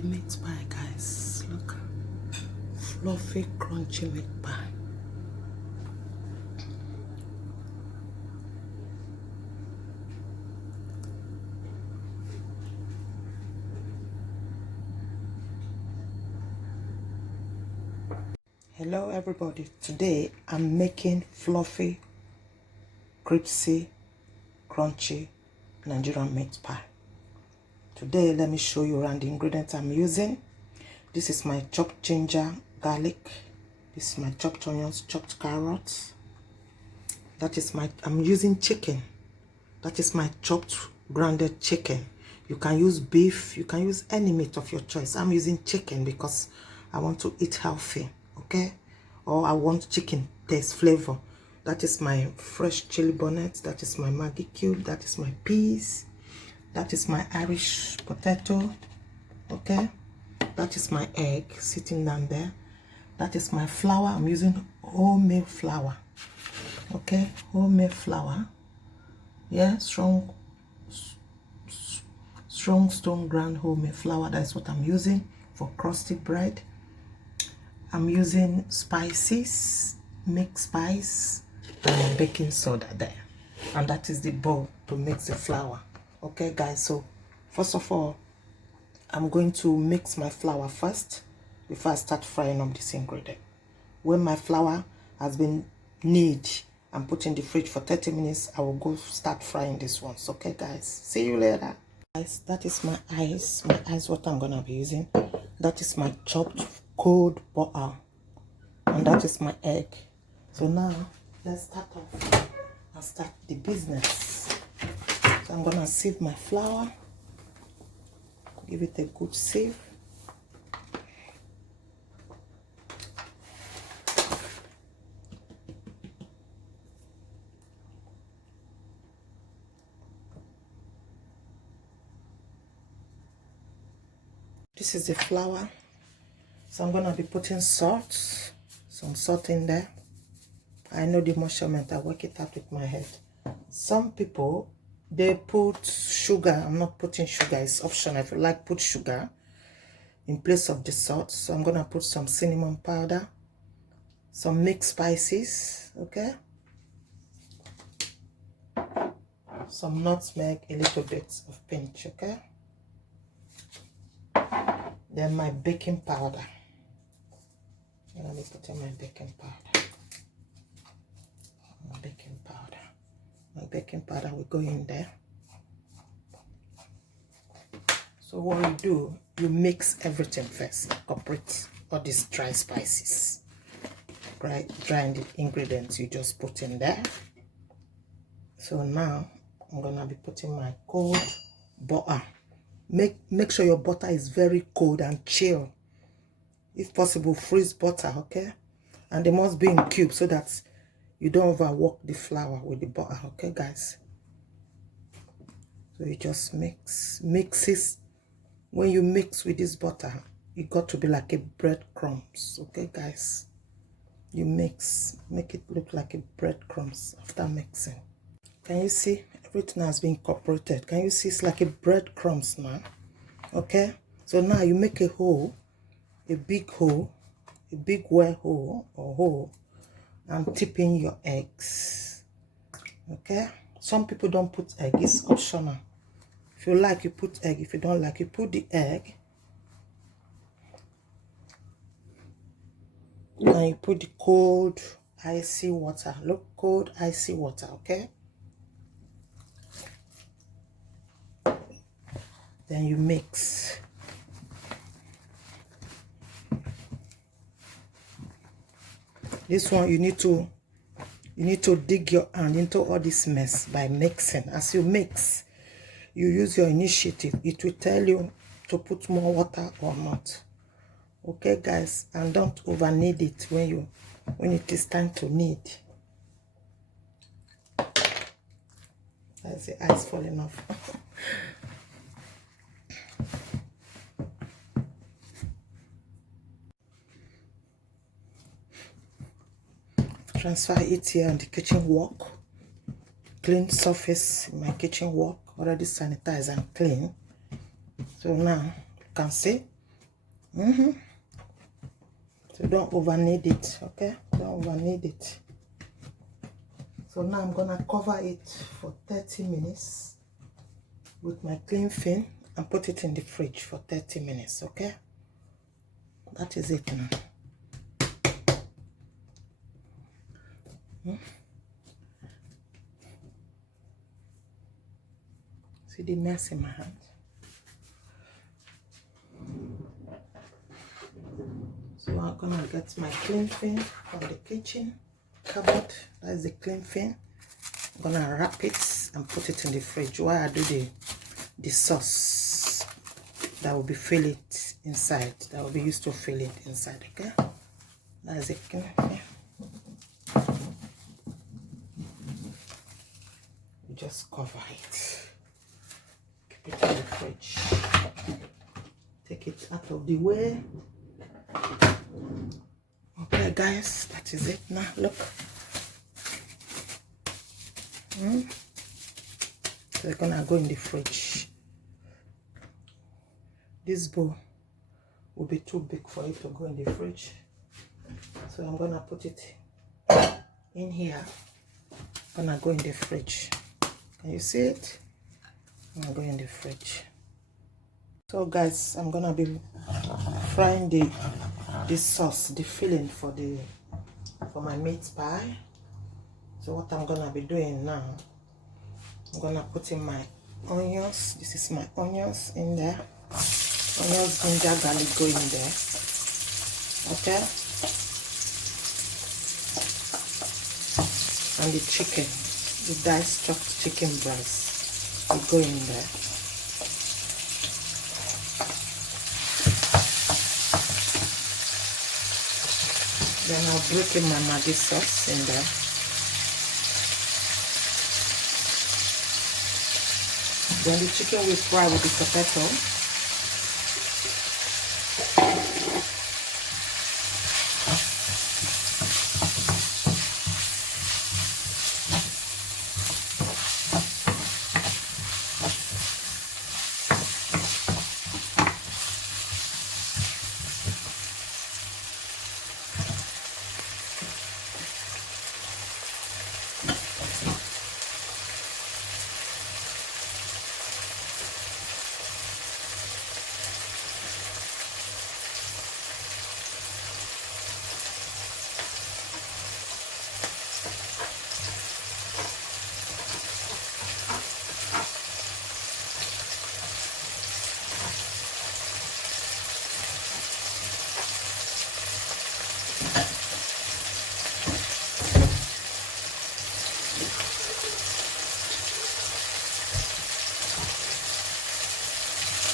the meat pie, guys. Look, fluffy, crunchy meat pie. Hello everybody, today I'm making fluffy, crispy, crunchy Nigerian meat pie. Today let me show you around the ingredients I'm using. This is my chopped ginger, garlic. This is my chopped onions, chopped carrots. I'm using chicken. That is my chopped grounded chicken. You can use beef, you can use any meat of your choice. I'm using chicken because I want to eat healthy, okay? Or I want chicken taste, flavor. That is my fresh chili bonnet. That is my Maggi cube. That is my peas. That is my Irish potato, okay? That is my egg sitting down there. That is my flour. I'm using wholemeal flour, okay? Wholemeal flour. Yeah, strong stone ground wholemeal flour. That's what I'm using for crusty bread. I'm using spices, mixed spice, and baking soda there. And that is the bowl to mix the flour. Okay, guys, so first of all, I'm going to mix my flour first before I start frying up this ingredient. When my flour has been kneaded and put in the fridge for 30 minutes, I will go start frying these ones. Okay, guys, see you later. Guys, that is my ice. My ice, what I'm gonna be using. That is my chopped cold butter, and that is my egg. So now let's start off and start the business. So I'm gonna sieve my flour, give it a good sieve. This is the flour. So I'm gonna be putting salt, some salt in there. I know the measurement, I work it out with my head. Some people, they put sugar. I'm not putting sugar, it's optional. If you like, put sugar in place of the salt. So I'm gonna put some cinnamon powder, some mixed spices, okay? Some nutmeg, a little bit of pinch, okay? Then my baking powder. Let me put in my baking powder. My baking powder will go in there. So what you do, you mix everything first, incorporate all these dry spices, right? Dry ingredients you just put in there. So now I'm gonna be putting my cold butter. Make sure your butter is very cold and chill. If possible, freeze butter, okay? And they must be in cubes so that you don't overwork the flour with the butter, okay, guys? So you just mix it. When you mix with this butter, it got to be like a breadcrumbs, okay, guys? You mix, make it look like a breadcrumbs after mixing. Can you see everything has been incorporated? Can you see it's like a breadcrumbs now? Okay, so now you make a hole, a big hole, a big well hole or hole, and tip in your eggs. Okay, some people don't put egg, it's optional. If you like, you put egg. If you don't like, you put the egg. And you put the cold, icy water. Look, cold, icy water, okay? Then you mix. This one, you need to dig your hand into all this mess by mixing. As you mix, you use your initiative. It will tell you to put more water or not. Okay, guys, and don't over knead it when it is time to knead. That's the ice falling off. Transfer it here on the kitchen wok. Clean surface in my kitchen wok, already sanitized and clean. So now you can see So don't over knead it, okay? Don't over knead it. So now I'm gonna cover it for 30 minutes with my cling film and put it in the fridge for 30 minutes, okay? That is it now. See the mess in my hand? So I'm gonna get my cling film from the kitchen cupboard. That is the cling film. I'm gonna wrap it and put it in the fridge while I do the sauce that will be fill it inside. That will be used to fill it inside, okay? That is the cling film. You just cover it. Keep it in the fridge. Take it out of the way. Okay guys, that is it now. Look. So they're gonna go in the fridge. This bowl will be too big for it to go in the fridge, so I'm gonna put it in here. I'm gonna go in the fridge. Can you see it? I'm gonna go in the fridge. So guys, I'm gonna be frying the sauce, the filling for my meat pie. So what I'm gonna be doing now, I'm gonna put in my onions. This is my onions in there. Onions, ginger, garlic go in there. Okay. And the chicken, the diced chopped chicken breast, will go in there. Then I'll break in my Maggi sauce in there. Then the chicken will fry with the potato.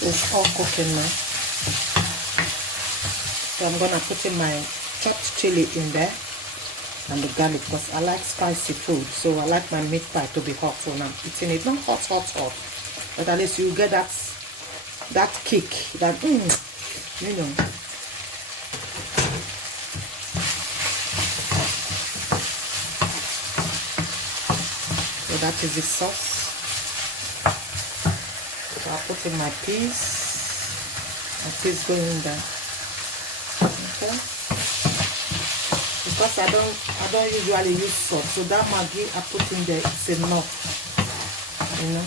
It's all cooking now. So I'm gonna put in my chopped chili in there and the garlic, because I like spicy food. So I like my meat pie to be hot when I'm eating it. Not hot, but at least you get that kick, that you know. So that is the sauce. So I'll put in my peas. My peas go in there. Okay. Because I don't usually use salt, so that Maggi I put in there is enough. You know,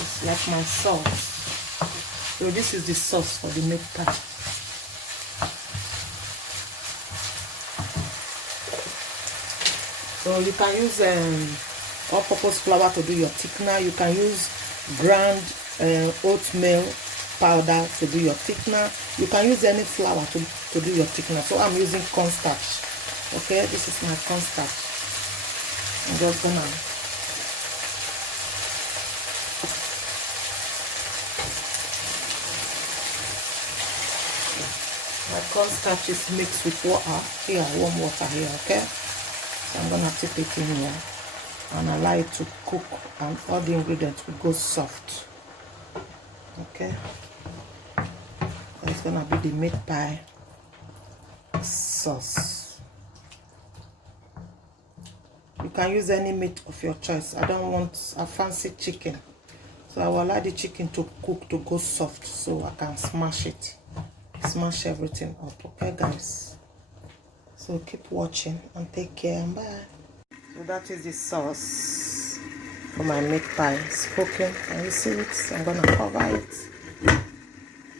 it's like my sauce. So this is the sauce for the meat pie. So you can use all-purpose flour to do your thickener. You can use ground oatmeal powder to do your thickener. You can use any flour to do your thickener. So I'm using cornstarch. Okay, this is my cornstarch. I'm just gonna my cornstarch is mixed with water here, warm water here. Okay, so I'm gonna tip it in here and allow it to cook, and all the ingredients will go soft. Okay, it's gonna be the meat pie sauce. You can use any meat of your choice. I don't want a fancy chicken, so I will allow the chicken to cook to go soft so I can smash it. smash everything up. Okay guys, so keep watching and take care and bye. So that is the sauce for my meat pie. It's cooking. Can you see it? So I'm gonna cover it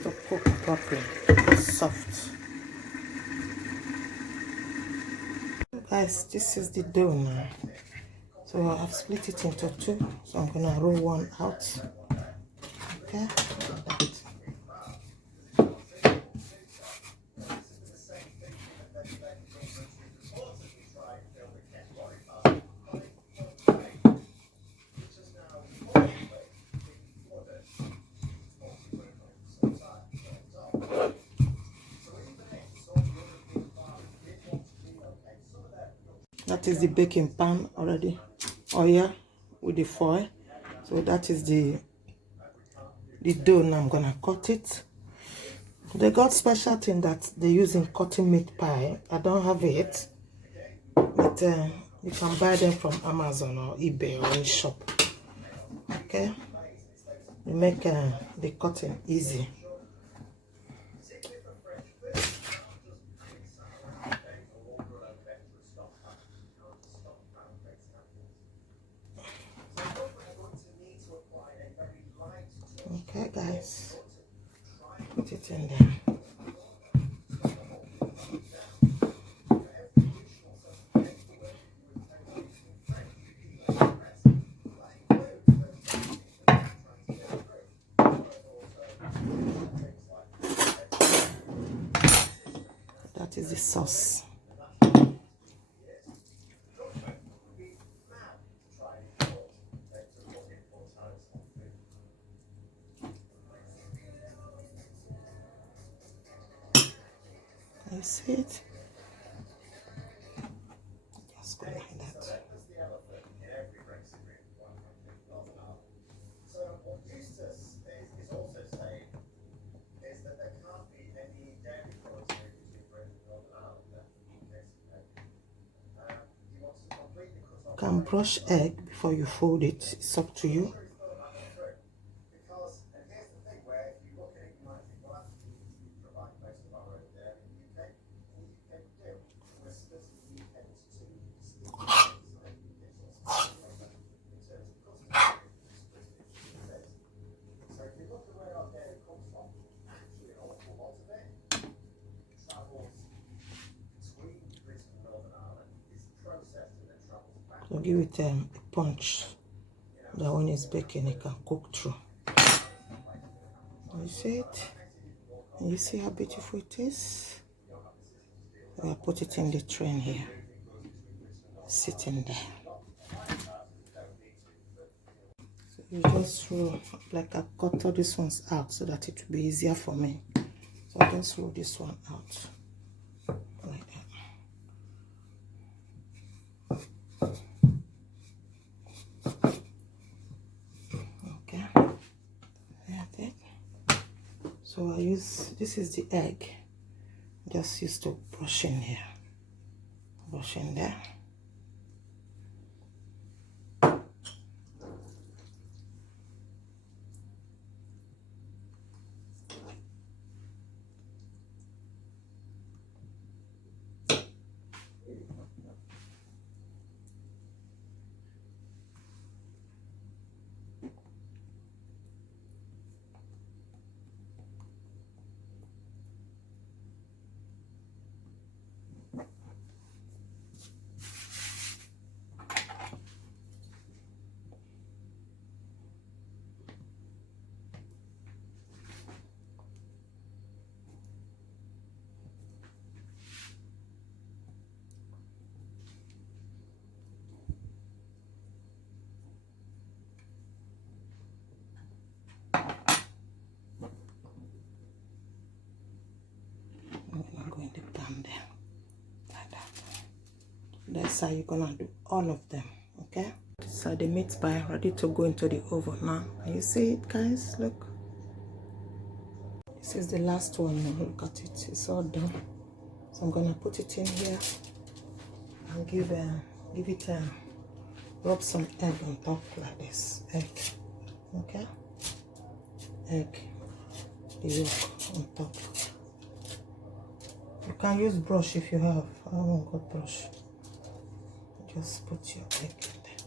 to cook properly. It's soft. Guys, this is the dough now. So I've split it into two. So I'm gonna roll one out. Okay. That is the baking pan already. Oil with the foil. So that is the dough. Now I'm gonna cut it. They got special thing that they use in cutting meat pie. I don't have it, but you can buy them from Amazon or eBay or any shop. Okay, they make the cutting easy. Okay guys, put it in there. That is the sauce. You see it? Just go like that. You can brush egg before you fold it. It's up to you. So give it a punch. That when it's baking, it can cook through. You see it? And you see how beautiful it is? I'll put it in the train here. Sitting there. So you just roll, like I cut all these ones out so that it will be easier for me. So I just roll this one out. Like that. Okay. That's it. So I use, this is the egg. Just used to brush in here. Brush in there. I'm going to pan there. Like that. That's how you're gonna do all of them. Okay? So the meat pie ready to go into the oven now. Can you see it, guys? Look. This is the last one now. Look at it. It's all done. So I'm gonna put it in here and give it rub some egg on top like this. Egg. Okay? Egg. The yolk on top. You can use brush if you have. I haven't got brush. Just put your egg in there.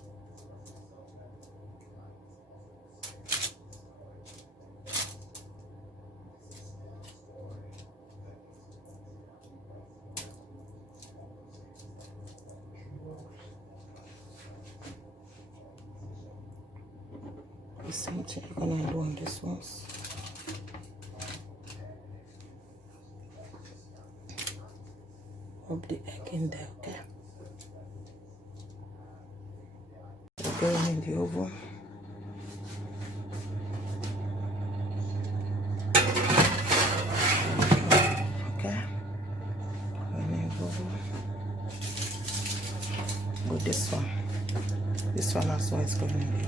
The same thing you're gonna do on this ones. Rub the egg in there, okay? Go in the oven. Okay. In the oven. With this one. This one as well is going in the oven.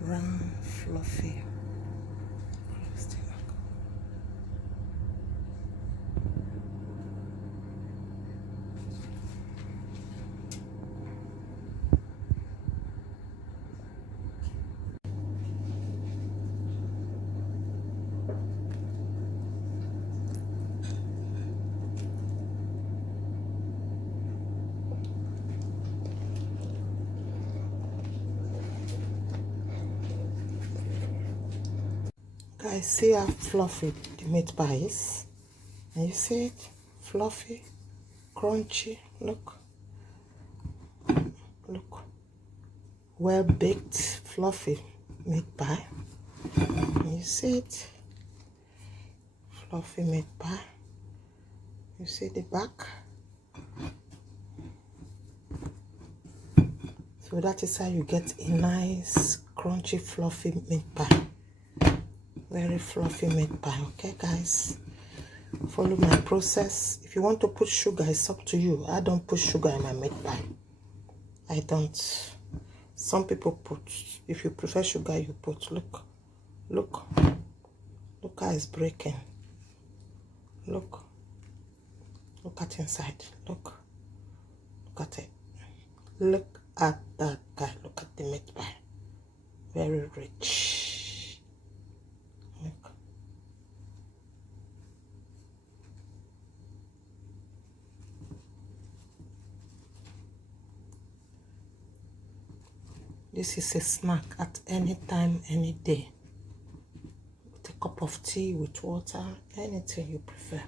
Brown, fluffy. Guys, see how fluffy the meat pie is? And you see it? Fluffy, crunchy. Look. Look. Well baked, fluffy meat pie. And you see it? Fluffy meat pie. You see the back? So that is how you get a nice, crunchy, fluffy meat pie. Very fluffy meat pie. Okay, guys, follow my process. If you want to put sugar, it's up to you. I don't put sugar in my meat pie. I don't. Some people put. If you prefer sugar, you put. Look, look, look how it's breaking. Look, look at inside. Look at it. Look at that guy. Look at the meat pie. Very rich. Look. This is a snack at any time, any day. With a cup of tea, with water, anything you prefer.